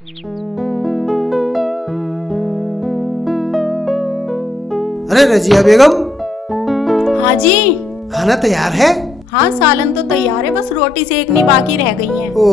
अरे रजिया बेगम। हाँ जी। खाना तैयार है? हाँ, सालन तो तैयार है, बस रोटी सेकनी बाकी रह गई है। ओ,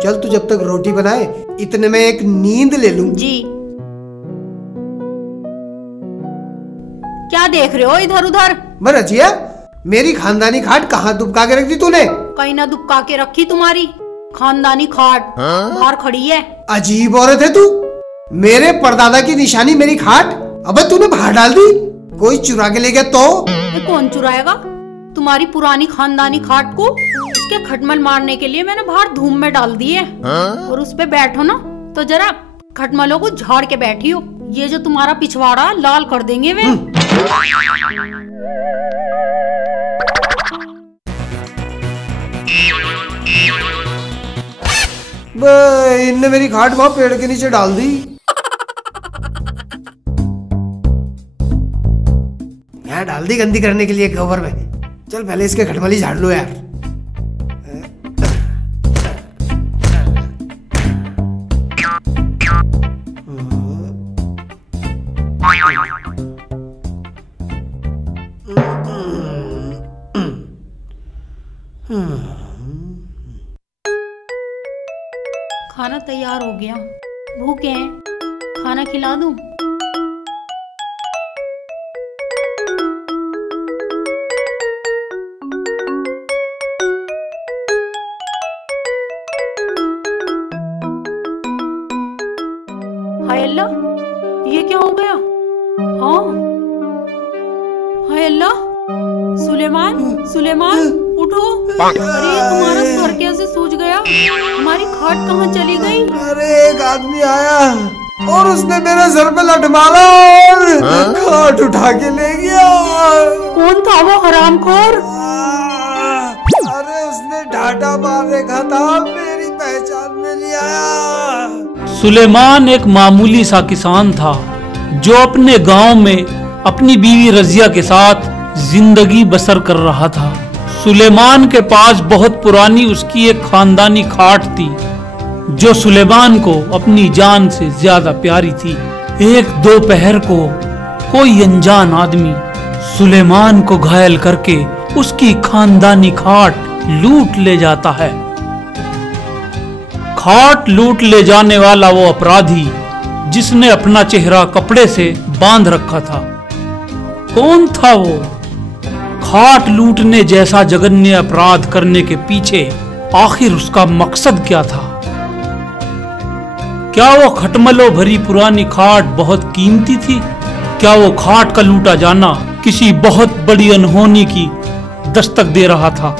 चल तू जब तक रोटी बनाए इतने में एक नींद ले लूं। जी। क्या देख रहे हो इधर उधर? मैं रजिया, मेरी खानदानी खाट कहाँ दुबका के रख दी तूने? कहीं ना दुबका के रखी तुम्हारी खानदानी खाट बाहर खड़ी है। अजीब औरत है तू। मेरे परदादा की निशानी मेरी खाट अबे तूने बाहर डाल दी। कोई चुरा के ले गया तो? कौन चुराएगा तुम्हारी पुरानी खानदानी खाट को? इसके खटमल मारने के लिए मैंने बाहर धूम में डाल दी है। और उस पे बैठो ना तो जरा खटमलों को झाड़ के बैठी हो। ये जो तुम्हारा पिछवाड़ा लाल कर देंगे वे। इनने मेरी खाट वहां पेड़ के नीचे डाल दी। यहाँ डाल दी गंदी करने के लिए कवर में। चल पहले इसके खटमली झाड़ लो यार। खाना तैयार हो गया, भूखे हैं, खाना खिला दूं? हाय अल्लाह, ये क्या हो गया? हाँ, हाय अल्लाह, सुलेमान, सुलेमान उठो। अरे तुम्हारा सर कैसे सूज गया? हमारी खाट कहाँ चली गई? अरे एक आदमी आया और उसने मेरे सर पे लठ मारा और खाट उठा के ले गया। कौन था वो हरामखोर? अरे उसने ढाटा मार रखा था, मेरी पहचान में नहीं आया। सुलेमान एक मामूली सा किसान था जो अपने गांव में अपनी बीवी रजिया के साथ जिंदगी बसर कर रहा था। सुलेमान के पास बहुत पुरानी उसकी एक खानदानी खाट थी जो सुलेमान को अपनी जान से ज्यादा प्यारी थी। एक दोपहर को कोई अनजान आदमी सुलेमान को घायल करके उसकी खानदानी खाट लूट ले जाता है। खाट लूट ले जाने वाला वो अपराधी जिसने अपना चेहरा कपड़े से बांध रखा था, कौन था वो? खाट लूटने जैसा जघन्य अपराध करने के पीछे आखिर उसका मकसद क्या था? क्या वो खटमलों भरी पुरानी खाट बहुत कीमती थी? क्या वो खाट का लूटा जाना किसी बहुत बड़ी अनहोनी की दस्तक दे रहा था?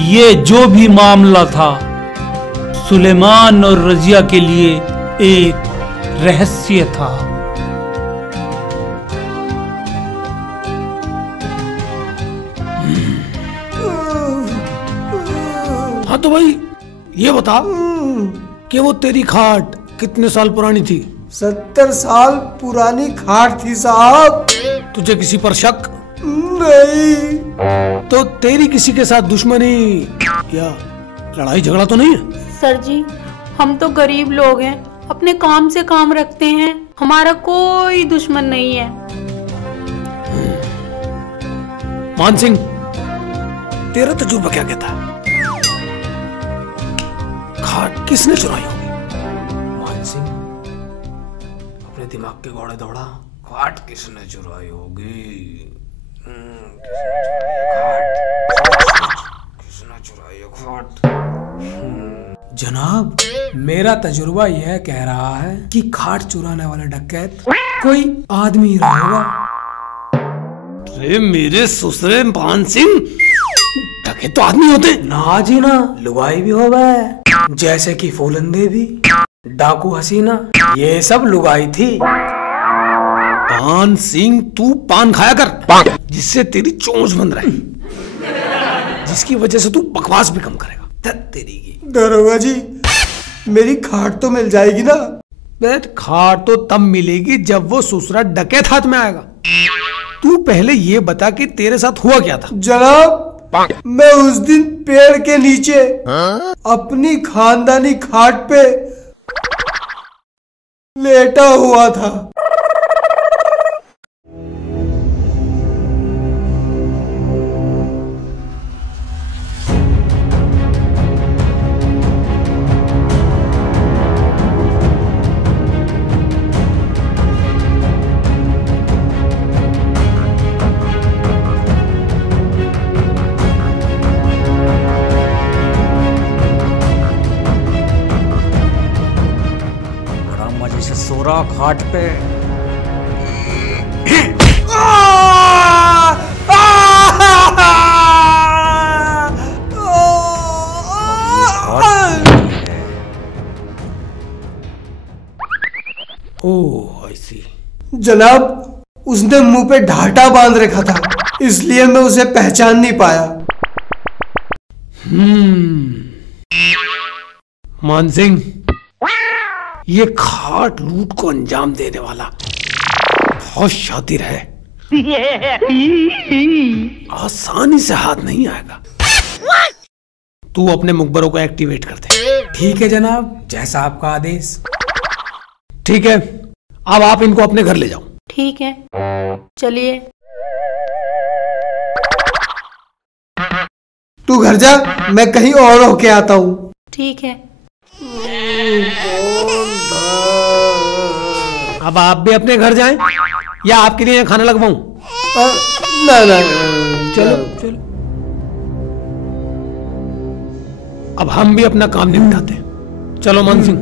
ये जो भी मामला था, सुलेमान और रजिया के लिए एक रहस्य था। हाँ तो भाई ये बता कि वो तेरी खाट कितने साल पुरानी थी? 70 साल पुरानी खाट थी साहब। तुझे किसी पर शक? नहीं। तो तेरी किसी के साथ दुश्मनी या लड़ाई झगड़ा तो नहीं है? सर जी, हम तो गरीब लोग हैं, अपने काम से काम रखते हैं, हमारा कोई दुश्मन नहीं है। मान सिंह, तेरा तजुर्बा क्या कहता है? खाट किसने चुराई होगी? मान सिंह, अपने दिमाग के घोड़े दौड़ा। खाट किसने चुराई होगी? किसने चुराई है खाट? जनाब, मेरा तजुर्बा यह कह रहा है कि खाट चुराने वाला डकैत कोई आदमी ही रहा होगा। अरे मेरे ससुरे मान सिंह, डकैत तो आदमी होते ना जी ना, लुगाई भी हो गए, जैसे कि फूलन देवी, डाकू हसीना, ये सब लुगाई थी। पान सिंह, तू पान खाया कर जिससे तेरी चोंच बंद रहे, जिसकी वजह से तू बकवास भी कम करेगा। तेरी की दरोगा जी, मेरी खाट तो मिल जाएगी ना? खाट तो तब मिलेगी जब वो ससुरा डकैत हाथ में आएगा। तू पहले ये बता कि तेरे साथ हुआ क्या था? जनाब, मैं उस दिन पेड़ के नीचे अपनी खानदानी खाट पे लेटा हुआ था। सोरा खाट पे। ओह आई सी। जनाब, उसने मुंह पे ढाटा बांध रखा था, इसलिए मैं उसे पहचान नहीं पाया। मान सिंह, ये खाट लूट को अंजाम देने वाला बहुत शातिर है। आसानी से हाथ नहीं आएगा। तू अपने मुखबरों को एक्टिवेट कर दे। ठीक है जनाब, जैसा आपका आदेश। ठीक है, अब आप इनको अपने घर ले जाओ। ठीक है, चलिए। तू घर जा, मैं कहीं और होके आता हूँ। ठीक है। अब आप भी अपने घर जाएं या आपके लिए खाना लगवाऊं? ना ना, चलो चलो। अब हम भी अपना काम निपटाते हैं। चलो मान सिंह।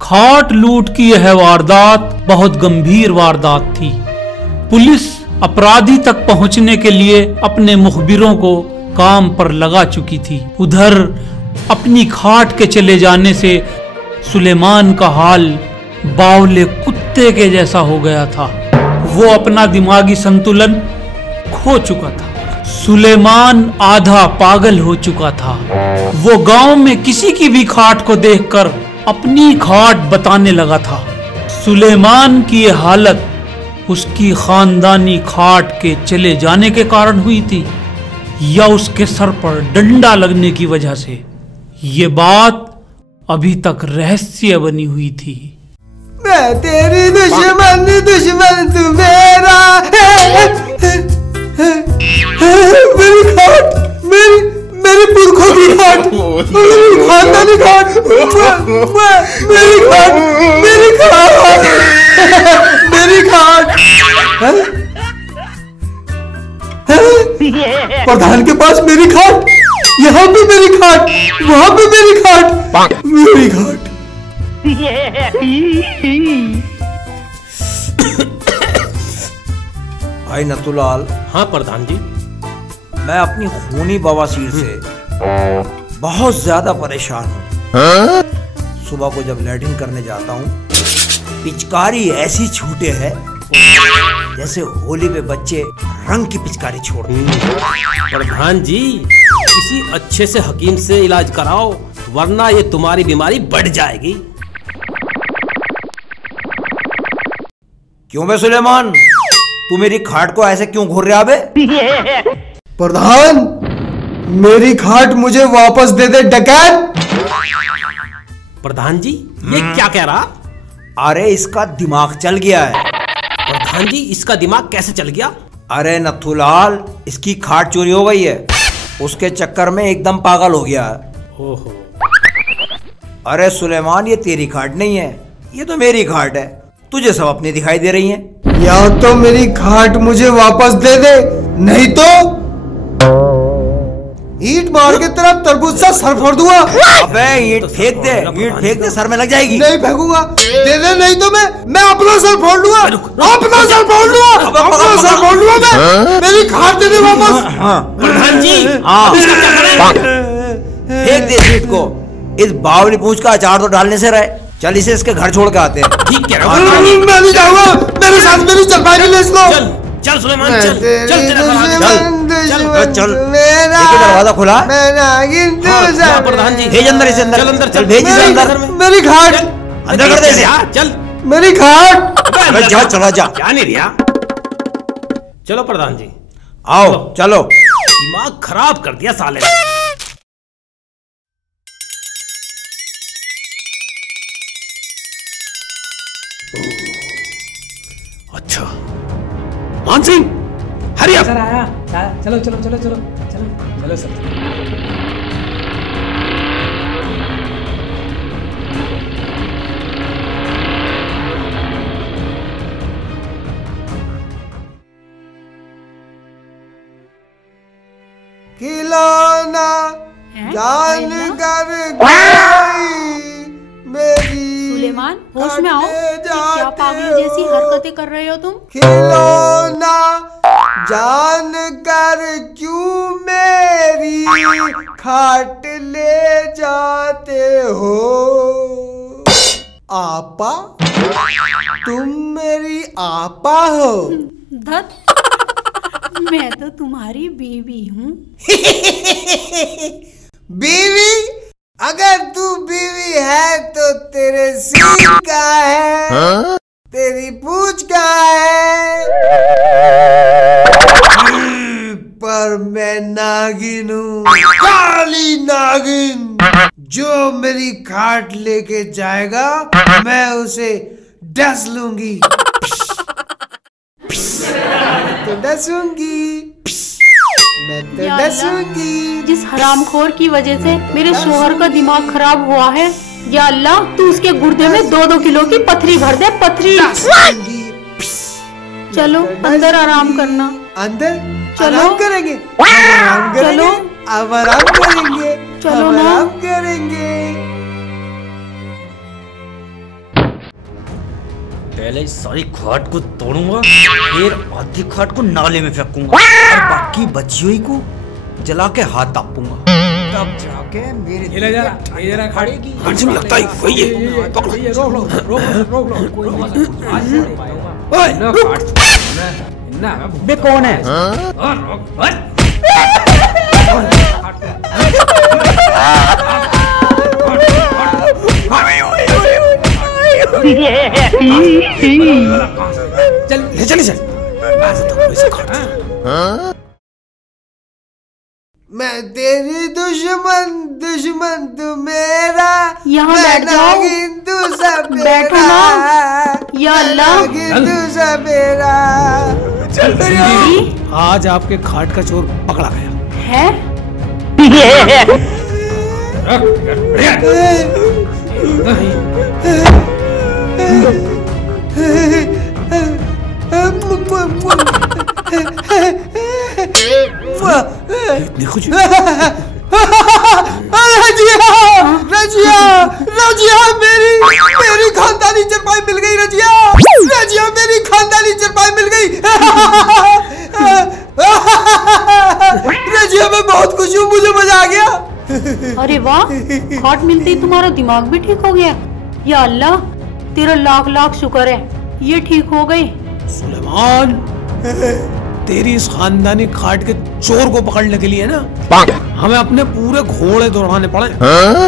खाट लूट की यह वारदात बहुत गंभीर वारदात थी। पुलिस अपराधी तक पहुंचने के लिए अपने मुखबिरों को काम पर लगा चुकी थी। उधर अपनी खाट के चले जाने से सुलेमान का हाल बावले कुत्ते के जैसा हो गया था। वो अपना दिमागी संतुलन खो चुका था। सुलेमान आधा पागल हो चुका था। वो गांव में किसी की भी खाट को देखकर अपनी खाट बताने लगा था। सुलेमान की ये हालत उसकी खानदानी खाट के चले जाने के कारण हुई थी या उसके सर पर डंडा लगने की वजह से, ये बात अभी तक रहस्य बनी हुई थी। मैं तेरी दुश्मन, दुश्मन तू मेरा। मेरी खाट, मेरे पुरखों की खाट, मेरी खानदानी खाट, मेरी खाट, मेरी खाट, मेरी खाट। प्रधान के पास मेरी खाट, यहाँ पे मेरी खाट, वहां पे मेरी खाट, मेरी खाट। भाई नथुलाल। हाँ प्रधान जी। मैं अपनी खूनी बवासीर से बहुत ज्यादा परेशान हूँ। सुबह को जब लैट्रिन करने जाता हूँ, पिचकारी ऐसी छूटे है जैसे होली पे बच्चे रंग की पिचकारी छोड़ते हैं। प्रधान जी, किसी अच्छे से हकीम से इलाज कराओ, वरना ये तुम्हारी बीमारी बढ़ जाएगी। क्यों बे सुलेमान, तू मेरी खाट को ऐसे क्यों घूर रहा बे? प्रधान, मेरी खाट मुझे वापस दे दे डकैत। प्रधान जी, ये क्या कह रहा? अरे इसका दिमाग चल गया है। प्रधान जी, इसका दिमाग कैसे चल गया? अरे नथुलाल, इसकी खाट चोरी हो गई है, उसके चक्कर में एकदम पागल हो गया है। ओहो। अरे सुलेमान, ये तेरी खाट नहीं है, ये तो मेरी खाट है। तुझे सब अपनी दिखाई दे रही हैं। या तो मेरी खाट मुझे वापस दे दे, नहीं तो ईंट मार के तेरा तरबूज सा सर फोड़ दूंगा। अबे ईंट फेंक दे, ईंट फेंक दे, सर में लग जाएगी। नहीं फेंकूंगा, दे दे, नहीं तो मैं अपना सर फोड़ लूंगा, अपना सर फोड़ लूंगा, अपना सर फोड़ लूंगा मैं। मेरी खाट दे दे वापस। प्रधान जी, हाँ, इसका क्या करें? फेंक दे ईंट को। इस बावली पूंछ का अचार तो डालने से रहे। चल इसे इसके घर छोड़ के आते हैं। ठीक कह रहे हो प्रधान जी। मैं नहीं जाऊंगा, मेरे साथ मेरी चलपाई ले इसको। चल चल सुलेमान, चल चल तेरा चल दरवाजा खुला। हाँ, प्रधान जी, भेज अंदर, इसे अंदर। चल अंदर, चल भेज इसे अंदर। मेरी खाट अंदर कर दे इसे। चल मेरी खाट। जा, चला जा। क्या नहीं रिया? चलो प्रधान जी, आओ चलो। दिमाग खराब कर दिया साले ने। मान सिंह, हरी अप। सर आया। चलो चलो चलो चलो चलो चलो सर। खिलौना जान कर गई मेरी। सुलेमान, होश में आओ। खटने क्या पागलों जैसी हरकतें कर रहे हो तुम? खिलौना जान कर क्यों मेरी खाट ले जाते हो? आपा, तुम मेरी आपा हो? धत, मैं तो तुम्हारी बीवी हूँ। बीवी? अगर तू बीवी है तो तेरे सिर का है, तेरी पूछ का है। पर मैं नागिन हूँ, काली नागिन। जो मेरी खाट लेके जाएगा मैं उसे डस लूंगी। तो डसूंगी, मैं तो या डसूंगी। जिस हरामखोर की वजह से मेरे शोहर का दिमाग खराब हुआ है, या अल्लाह तू उसके गुर्दे में 2-2 किलो की पथरी भर दे, पथरी। चलो अंदर आराम करना। अंदर चलो। आराम करेंगे, आराम करेंगे, चलो। अब आराम करेंगे, चलो अब ना। आराम करेंगे। पहले इस सारी खाट को तोड़ूंगा, फिर आधी खाट को नाले में फेंकूंगा और बाकी बची हुई को जला के हाथ तापूंगा, तब जाके मेरे ये ले जरा खड़ेगी। मान सिंह, लगता है वही है। पकड़ो। ये रोक लो रोक लो कोई आज नहीं पाएगा। ओए, ना रुक। काट ना बे कौन है? चल ले चले चल। मैं तेरी दुश्मन, दुश्मन तू मेरा। यहाँ मैं बैठ जाओ। नागिन तू सपेरा। बैठो ना। या अल्लाह। नागिन तू सपेरा। जी आज आपके खाट का चोर पकड़ा गया है। इतनी खुशी। रजिया, रजिया मेरी खानदानी चरपाई मिल गई। रजिया, रजिया मेरी खानदानी चरपाई मिल गई। रजिया मैं बहुत खुश हूँ, मुझे मजा आ गया। अरे वाह, खाट मिलते ही तुम्हारा दिमाग भी ठीक हो गया। या अल्लाह तेरा लाख लाख शुक्र है, ये ठीक हो गई। सुलेमान, तेरी इस खानदानी खाट के चोर को पकड़ने के लिए ना हमें अपने पूरे घोड़े दौड़ाने पड़े।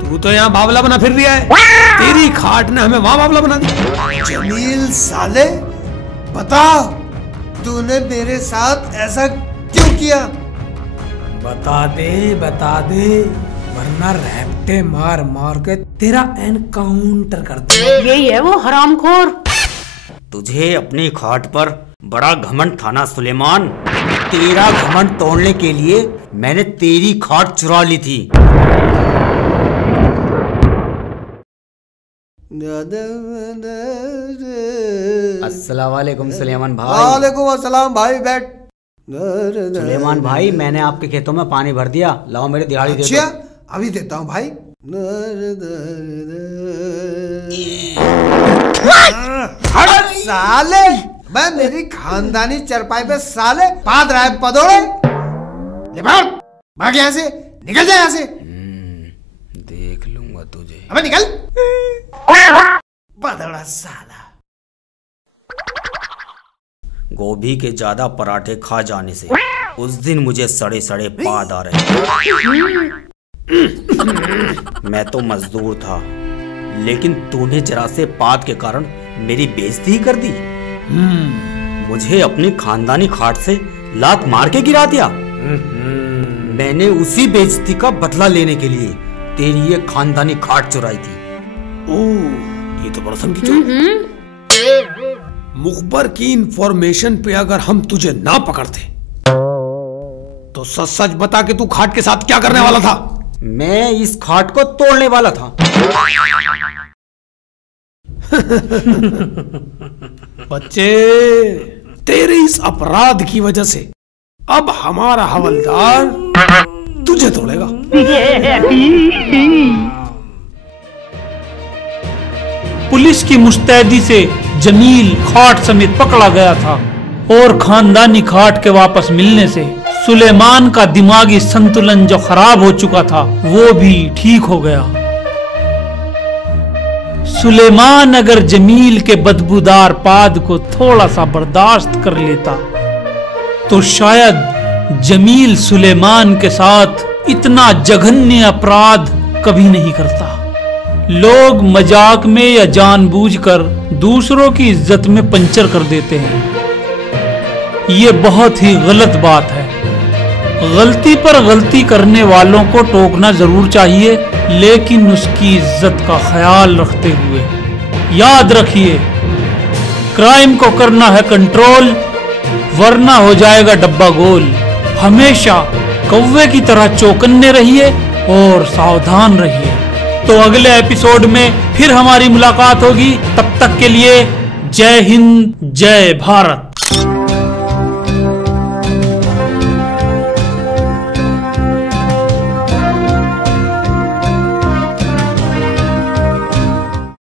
तू तो यहाँ बावला बना फिर रहा है, तेरी खाट ने हमें वहाँ बावला बना दिया। जमील साले, बता तूने मेरे साथ ऐसा क्यों किया? बता दे वरना रैप्टे मार मार के तेरा एनकाउंटर कर दे। यही है वो हरामखोर। तुझे अपनी खाट पर बड़ा घमंड था ना सुलेमान। तेरा घमंड तोड़ने के लिए मैंने तेरी खाट चुरा ली थी। अस्सलाम वालेकुम सुलेमान भाई। वालेकुम अस्सलाम भाई, बैठ। सुलेमान भाई, मैंने आपके खेतों में पानी भर दिया, लाओ मेरे दिहाड़ी दे अच्छा, दो। अभी देता हूँ भाई। साले, मैं मेरी खानदानी चरपाई पे साले पाद रहा है पदोड़े। ले भाग यहाँ से, निकल जा यहाँ से। देख लूंगा तुझे। अबे निकल, पदड़ा साला। गोभी के ज्यादा पराठे खा जाने से उस दिन मुझे सड़े सड़े पाद आ रहे। मैं तो मजदूर था, लेकिन तूने जरा से पाद के कारण मेरी बेइज्जती कर दी। मुझे अपनी खानदानी खाट से लात मार के गिरा दिया। मैंने उसी बेइज्जती का बदला लेने के लिए तेरी ये खानदानी खाट चुराई थी। ओह, ये तो बड़सन की चोर। मुखबर की इंफॉर्मेशन पे अगर हम तुझे ना पकड़ते तो सच सच बता कि तू खाट के साथ क्या करने वाला था? मैं इस खाट को तोड़ने वाला था। बच्चे, तेरे इस अपराध की वजह से अब हमारा हवलदार तुझे तोड़ेगा। पुलिस की मुस्तैदी से जमील खाट समेत पकड़ा गया था और खानदानी खाट के वापस मिलने से सुलेमान का दिमागी संतुलन जो खराब हो चुका था वो भी ठीक हो गया। सुलेमान अगर जमील के बदबूदार पाद को थोड़ा सा बर्दाश्त कर लेता तो शायद जमील सुलेमान के साथ इतना जघन्य अपराध कभी नहीं करता। लोग मजाक में या जानबूझकर दूसरों की इज्जत में पंचर कर देते हैं। ये बहुत ही गलत बात है। गलती पर गलती करने वालों को टोकना जरूर चाहिए, लेकिन उसकी इज्जत का ख्याल रखते हुए। याद रखिए, क्राइम को करना है कंट्रोल, वरना हो जाएगा डब्बा गोल। हमेशा कौवे की तरह चौकन्ने रहिए और सावधान रहिए। तो अगले एपिसोड में फिर हमारी मुलाकात होगी। तब तक के लिए जय हिंद, जय भारत।